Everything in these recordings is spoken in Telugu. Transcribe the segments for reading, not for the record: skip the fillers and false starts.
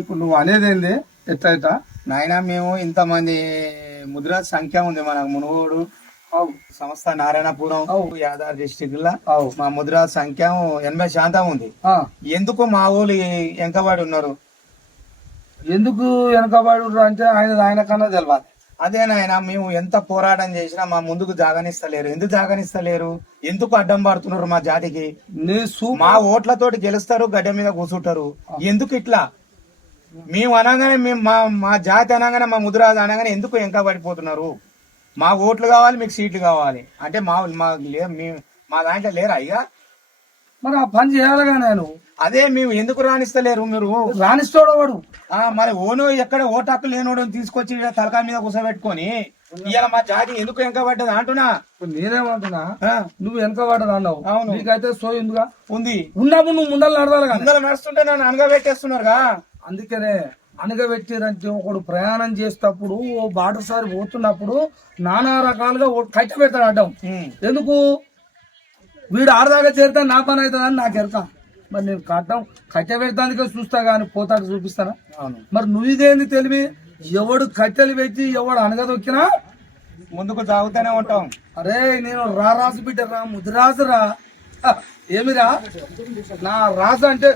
ఇప్పుడు నువ్వు అనేది ఏంది ఎట్లా నాయన మేము ఇంతమంది ముద్ర సంఖ్య ఉంది మనకు మునుగోడు సంస్థ నారాయణపురం యాదాద్రి డిస్టిక్ లా మా ముద్ర సంఖ్య 80% ఉంది. ఎందుకు మా ఊళ్ళు వెనకబడి ఉన్నారు? ఎందుకు వెనకబడి అంటే ఆయన కన్నా తెలియాలి. అదే నాయన మేము ఎంత పోరాటం చేసినా మా ముందుకు జాగనిస్తలేరు. ఎందుకు జాగనిస్తలేరు? ఎందుకు అడ్డం పడుతున్నారు మా జాతికి? మా ఓట్లతోటి గెలుస్తారు, గడ్డ మీద కూర్చుంటారు. ఎందుకు ఇట్లా? మేము అనగానే మా జాతి అనగానే మా ముద్రాజు అనగానే ఎందుకు వెనకబడిపోతున్నారు? మా ఓట్లు కావాలి, మీకు సీట్లు కావాలి అంటే మా దాంట్లో లేరా ఇక? మరి ఆ పని చేయాలిగా నేను. అదే మేము ఎందుకు రాణిస్తలేరు? మీరు రాణిస్తాడు వాడు. మరి ఓను ఎక్కడ ఓటు హక్కు లేనోడు తీసుకొచ్చి తలకాయ మీద కూర్చోబెట్టుకొని ఇవాళ మా జాతి ఎందుకు వెనకబడ్డది అంటున్నా. నేనేమంటున్నా, నువ్వు వెనకబడ్డది అన్నావు. అవును, నీకైతే సో ఎందుగా ఉంది. ఉన్నప్పుడు నువ్వు ముందర నడవాలి. ముందర నడుస్తుంటే నన్ను అనగబెట్టేస్తున్నారుగా. అందుకనే అనగబెట్టిరంటే ఒకడు ప్రయాణం చేసేటప్పుడు ఓ బాటసారి పోతున్నప్పుడు నానా రకాలుగా కట్ట పెడతాడు అడ్డం. ఎందుకు? వీడు ఆడదాకా చేరితే నా పని అవుతుందని నాకు ఎరక. మరి నేను కట్ట పెడతానికే చూస్తా గాని పోతాడు చూపిస్తానా? మరి నువ్వు ఇదేంది తెలివి? ఎవడు కట్టెలు పెట్టి ఎవడు అనగదొక్కినా ముందుకు సాగుతూనే ఉంటాం. అరే నేను రాజు బిడ్డరా, ముదిరాజురా. ఏమిరా నా రాజు అంటే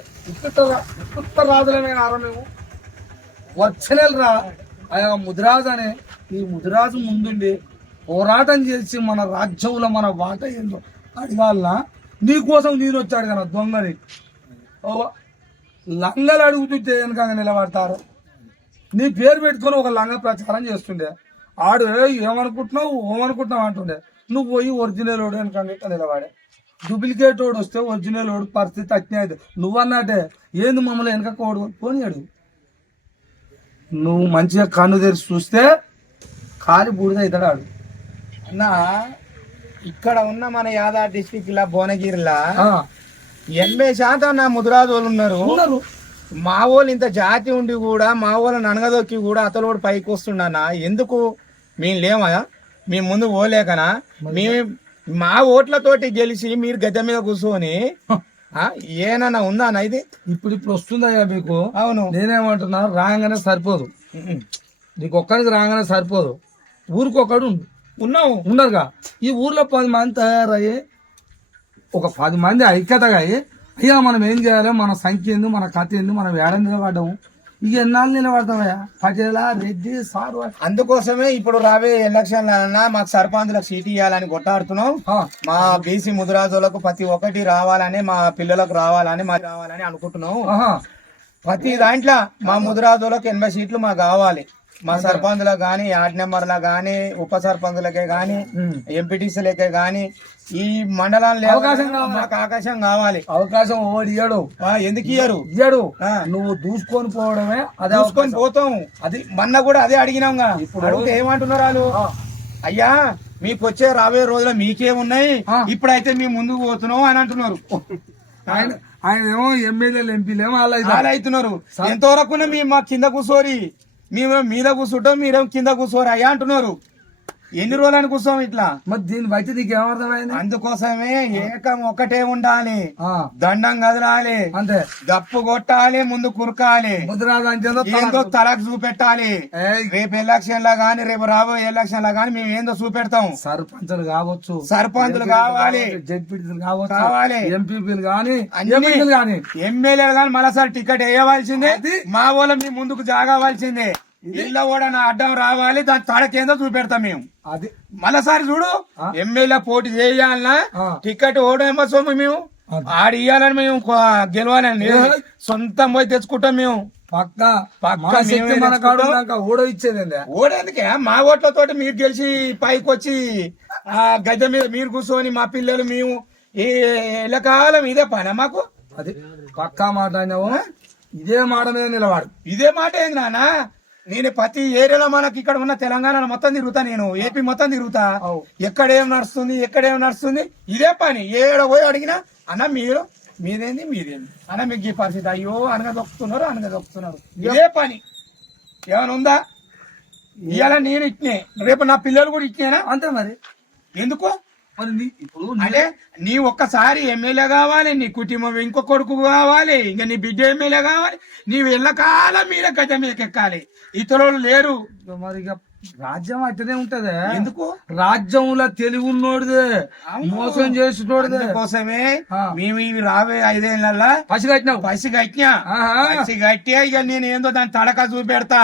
ఉత్త రాజులమే ఆరా మేము వచ్చనేలరా. ఆయా ముదిరాజు అనే ఈ ముదిరాజు ముందుండి పోరాటం చేసి మన రాజ్యంలో మన వాట ఏందో అడగాలనా? నీకోసం నేను వచ్చాడు కదా దొంగని. లంగలు అడుగుతుంటే వెనక నిలబడతారు. నీ పేరు పెట్టుకొని ఒక లంగ ప్రచారం చేస్తుండే. ఆడు ఏమనుకుంటున్నావు అంటుండే. నువ్వు పోయి ఒరిజినల్ ఓడు వెనక నిలబడే. డూప్లికేట్ ఓడు వస్తే ఒరిజినల్ ఓడు పరిస్థితి అట్నే. నువ్వన్నట్టే ఏంది మమ్మల్ని వెనక కోడు పోనీ అడుగు. నువ్వు మంచిగా కన్ను తెరిచి చూస్తే కాలి బూడిద అవుతాడు ఆడు. అన్న ఇక్కడ ఉన్న మన యాదాద్రి డిస్టిక్ లా భువనగిరిలా 80% నా ముదిరాజు వాళ్ళు ఉన్నారు. మా వాళ్ళు ఇంత జాతి ఉండి కూడా మా వాళ్ళని అనగదొక్కి కూడా అతలోడు పైకి వస్తుండన్నా. ఎందుకు? మేము లేమా? మేము ముందు పోలేకనా? మేము మా ఓట్లతోటి గెలిచి మీరు గద్దె మీద కూర్చొని ఏనన్నా ఉందా అన్న ఇది? ఇప్పుడు వస్తుందయ్యా మీకు. అవును, నేనేమంటున్నా, రాగానే సరిపోదు. నీకు ఒక్కరికి రాగానే సరిపోదు. ఊరికొక్కడు ఉన్నారుగా. ఈ ఊర్లో 10 మంది తయారయ్యి ఒక 10 మంది ఐక్యతగా అయ్యి అయ్యా మనం ఏం చేయాలి, మన సంఖ్య ఏంది, మన కథ ఏంది, మనం ఏడ నిలబడ్డాము, ఇక ఎన్నాళ్ళు నిలబడతామయ్యా పటేలా రెడ్డి సారు. అందుకోసమే ఇప్పుడు రాబోయే ఎలక్షన్లన్నా మాకు సర్పంచులకు సీట్ ఇవ్వాలని కొట్టాడుతున్నాం. మా బీసీ ముదిరాజులకు ప్రతి ఒక్కటి రావాలని, మా పిల్లలకు రావాలని, మాకు రావాలని అనుకుంటున్నాం. ప్రతి దాంట్లో మా ముదిరాజులకు 80 సీట్లు మాకు కావాలి. మా సర్పంచులకు గాని, యార్డ్ నెంబర్ల గాని, ఉప సర్పంచులకే గాని, ఎంపీటీసీలకే గాని ఈ మండలంలో మాకు అవకాశం కావాలి. అవకాశం ఇయ్యడు. ఎందుకు ఇయ్యరు? నువ్వు దూసుకొని పోవడమే. అది దూసుకొని పోతాం. అది మొన్న కూడా అదే అడిగినాంగా. ఇప్పుడు ఏమంటున్నారు వాళ్ళు? అయ్యా మీకు వచ్చే రాబోయే రోజుల్లో మీకేమున్నాయి, ఇప్పుడైతే మేము ముందుకు పోతున్నాం అని అంటున్నారు. ఆయన ఏమో ఎమ్మెల్యేలు ఎంపీలేమో అలా అవుతున్నారు. ఎంతవరకు మేము మా కింద కూర్చోరి, మేము మీద కూర్చుంటాం, మీరేమో కింద కూర్చోరు అయ్యా అంటున్నారు. ఎన్ని రోజులని కూర్చోం ఇట్లా? మరి దీన్ని బట్టి నీకు ఏమర్థమైంది? అందుకోసమే ఏకం ఒకటే ఉండాలి, దండం కదలాలి, అంతే, గప్పు కొట్టాలి, ముందు కురకాలి, ఏందో తలకు చూపెట్టాలి. రేపు ఎలక్షన్ లా గాని, రేపు రాబోయే ఎలక్షన్ లా గాని మేము ఏందో చూపెడతాం. సర్పంచులు కావచ్చు, సర్పంచులు కావాలి, జడ్పీటీలు కావచ్చు, కావాలి, ఎంపీపీలు గాని, ఎమ్మెల్యేలు గాని మరోసారి టికెట్ వేయవలసిందే. మా వాళ్ళ మీ ముందుకు జాగవలసిందే. ఇళ్ళ కూడా నా అడ్డం రావాలి, దాని తడకేందో చూపెడతాం మేము. అది మరోసారి చూడు, ఎమ్మెల్యే పోటీ చేయాలన్నా టికెట్ ఓడేమో సొమ్ము మేము ఆడి ఇయ్యాలని, మేము గెలవాలని సొంతం పోయి తెచ్చుకుంటాం మేము. ఓడ ఇచ్చేది ఓడేందుకే? మా ఓట్లతోటి మీరు గెలిచి పైకి వచ్చి ఆ గద్దె మీద మీరు కూర్చొని మా పిల్లలు మేము ఈ ఎల్లకాలం ఇదే పని మాకు. అది పక్కా మాట. ఇదే మాట మీద నిలవాడు. ఇదే మాట ఏంది నాన్న? నేను ప్రతి ఏరియాలో మనకి ఇక్కడ ఉన్న తెలంగాణలో మొత్తం తిరుగుతా, నేను ఏపీ మొత్తం తిరుగుతా. ఎక్కడేం నడుస్తుంది ఇదే పని. ఏడ పోయి అడిగినా అన్న మీదేంది అన్న మీకు ఈ పరిస్థితి, అయ్యో అనగదొక్కుతున్నారు ఇదే పని. ఏమైనా ఉందా? ఇవాళ నేను ఇట్నే, రేపు నా పిల్లలు కూడా ఇట్నేనా? అంతే. మరి ఎందుకు మరి ఇప్పుడు అంటే నీ ఒక్కసారి ఎమ్మెల్యే కావాలి, నీ కుటుంబం ఇంకో కొడుకు కావాలి, ఇంకా నీ బిడ్డ ఎమ్మెల్యే కావాలి, నీవు ఎల్లకాలం మీద గజ మీదకి ఎక్కాలి. ఇతరులు లేరు. మరి ఇక రాజ్యం అట్టనే ఉంటదే. ఎందుకు? రాజ్యంలో తెలివి ఉన్నోడిదే, మోసం చేసేటోడిదే. కోసమే మేము ఇవి రావే 5 ఏళ్ళ పసి కట్టినావు. పసి కట్టి ఇక నేను ఏందో దాని తడక చూపెడతా.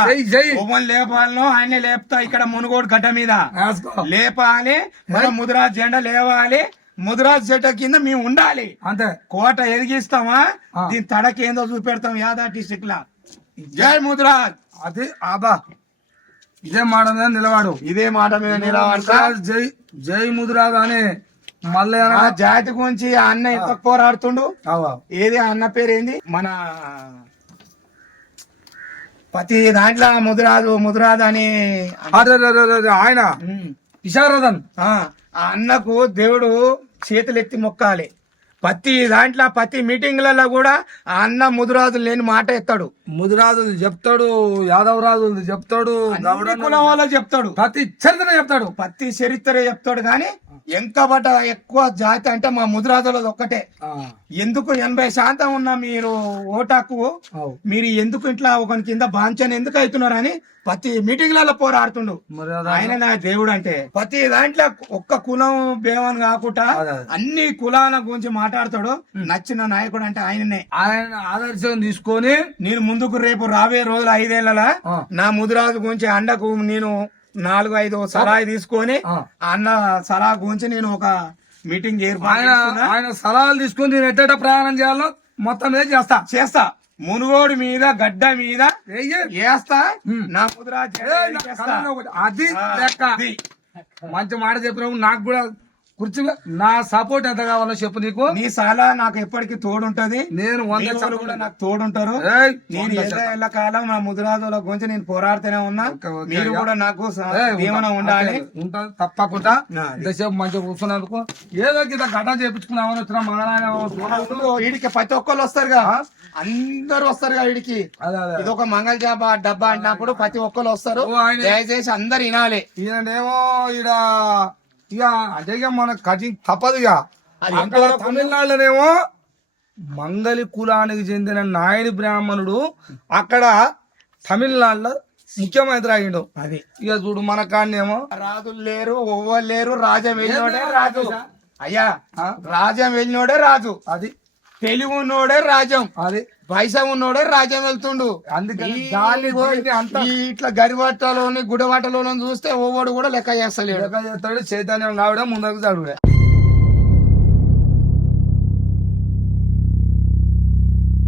ఓవన్ లేపాలను ఆయనే లేపుతా. ఇక్కడ మునుగోడు గడ్డ మీద లేపాలి, మన ముదిరాజ్ జెండా లేవాలి, ముదిరాజ్ జెండా కింద మేము ఉండాలి. అంతే. కోట ఎదిగిస్తామా, దీని తడక ఏందో చూపెడతాం యాదాద్రి డిస్ట్రిక్ట్ లా. జై ముదిరాజ్. అది ఆబా ఇదే మాట మీద నిలవాడు. ఇదే మాట మీద నిలబడతా. జై జై ముదిరాజ్ అని మళ్ళీ ఆ జాతి గురించి ఆ అన్న ఎంత పోరాడుతుండు. ఏది ఆ అన్న పేరు ఏంది? మన ప్రతి దాంట్లో ముదిరాజు అని ఆయన విశారదన్. ఆ అన్నకు దేవుడు చేతులెత్తి మొక్కాలి. ప్రతి దాంట్లో ప్రతి మీటింగ్లలో కూడా ఆ అన్న ముదిరాజు లేని మాట ఎత్తాడు. ముదిరాజులు చెప్తాడు, యాదవ్ రాజులు చెప్తాడు, కులం వాళ్ళు చెప్తాడు, ప్రతి చరిత్ర చెప్తాడు, ప్రతి చరిత్ర చెప్తాడు. కానీ ఎంకబట ఎక్కువ జాతి అంటే మా ముదిరాజులది ఒక్కటే. ఎందుకు 80% ఉన్న మీరు ఓటాకు మీరు ఎందుకు ఇట్లా ఒక కింద బాంచని ఎందుకు అవుతున్నారు అని ప్రతి మీటింగ్లలో పోరాడుతుండు. ఆయన నా దేవుడు అంటే ప్రతి దాంట్లో ఒక్క కులం భేమని కాకుండా అన్ని కులాల గురించి మాట్లాడతాడు. నచ్చిన నాయకుడు అంటే ఆయననే. ఆయన ఆదర్శం తీసుకొని నేను ముందుకు రేపు రాబోయే రోజులు 5 ఏళ్లలో నా ముదిరాజు గురించి అండకు నేను 4-5 సలహా తీసుకొని అన్న సలహా గురించి నేను ఒక మీటింగ్ ఆయన సలహాలు తీసుకొని నేను ఎట్ట ప్రయాణం చేయాలో మొత్తం మీద చేస్తా. మునుగోడు మీద గడ్డ మీద వేస్తా. నా ముదిరాజు అది లెక్క. మంచి మాట చెప్పినప్పుడు నాకు కూడా కూర్చుగా నా సపోర్ట్ ఎంత కావాలో చెప్పు. నీకు నీ సలహా నాకు ఎప్పటికీ తోడుంటది. నేను 100 కూడా నాకు తోడుంటారు. నేను ఏళ్ళ కాలం నా ముదిరాజుల గురించి నేను పోరాడుతూనే ఉన్నా. మీరు కూడా నాకు ఏమైనా ఉండాలి. ఉంటుంది తప్పకుండా. ఇంతసేపు మంచిగా కూర్చున్నందుకు ఏదో కింద గడ్డ చేపించుకున్నామని వచ్చిన మగనాయన వీడికి ప్రతి ఒక్కళ్ళు వస్తారుగా, అందరు వస్తారుగా వీడికి. ఇది ఒక మంగళ జాబా డబ్బా అన్నప్పుడు ప్రతి ఒక్కళ్ళు వస్తారు. దయచేసి అందరు వినాలి. ఈయనేమో ఈడ ఇక అంటే ఇక మన కటింగ్ తప్పదు. ఇక తమిళనాడులోనేమో మంగళి కులానికి చెందిన నాయుడు బ్రాహ్మణుడు అక్కడ తమిళనాడులో ముఖ్యమంత్రి అయ్యిండు. అది ఇక చూడు మన కాడనేమో రాజులు లేరు, ఓవరు లేరు. రాజ్యం వెళ్ళినోడే రాజు. అయ్యా రాజ్యం వెళ్ళినోడే రాజు. అది తెలివి ఉన్నోడే రాజ్యం. అది పైసా ఉన్నోడే రాజ్యం వెళ్తుండు. అందుకని ఇట్లా గరివాటలోని గుడివాటలోని చూస్తే ఓవడు కూడా లెక్క చేస్తలేడు. చైతన్యం కావడం ముందుకు చదువుడే.